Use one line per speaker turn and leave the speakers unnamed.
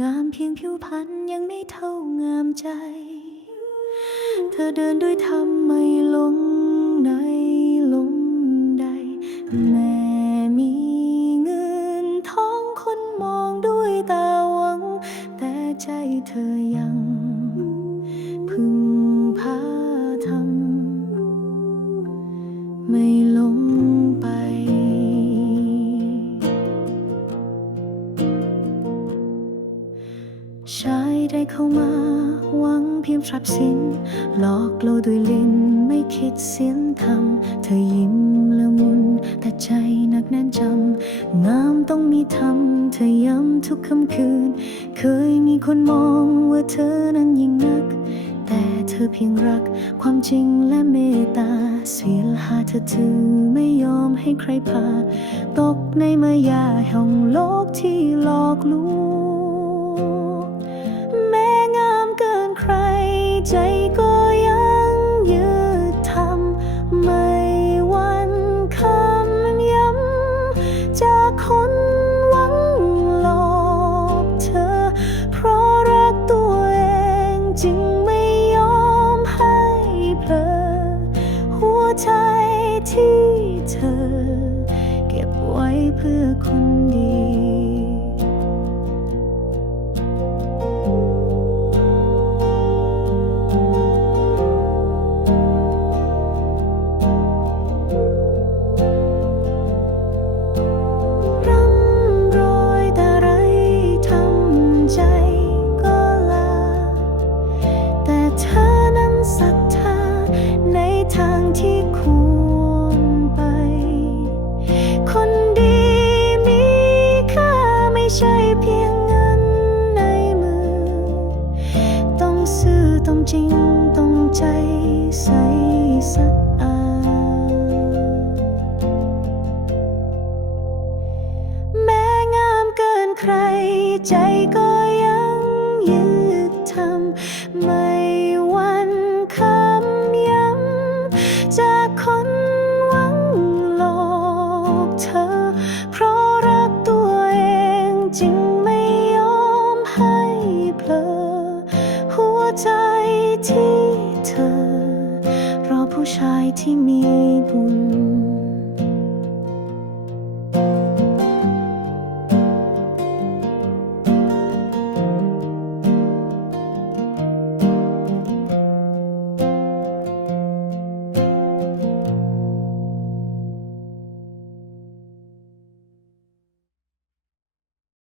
งามเพียงผิวพรรณยังไม่เท่างามใจ เธอเดินด้วยธรรมไม่หลงในลมใด แม้มีเงินทองคนมองด้วยตาหวัง แต่ใจเธอยัง พึงพาทำไม่ ชายได้เข้ามาหวังเพียงทรัพย์สิน หลอกโลวด้วยลิ้นไม่คิดเสียงธรรมเธอยิ้มละมุน แต่ใจหนักแน่นจำงามต้องมีธรรมเธอย้ำทุกค่ำคืน เคยมีคนมองว่าเธอนั้นยิ่งนัก แต่เธอเพียงรักความจริงและเมตตาเสียหาเธอถือไม่ยอมให้ใครพาตกในมายาแห่งโลกที่หลอกลวง เธอ เก็บไว้เพื่อคนดี เพียงเงินในมือ ต้องซื่อต้องจริงต้องใจใสสะอาดแม้งามเกินใครใจก็ยังยืดทำไม่วันคำย้ำจากคนหวังหลอกเธอเพราะ เพลอ หัวใจที่เธอ รอผู้ชายที่มีบุญ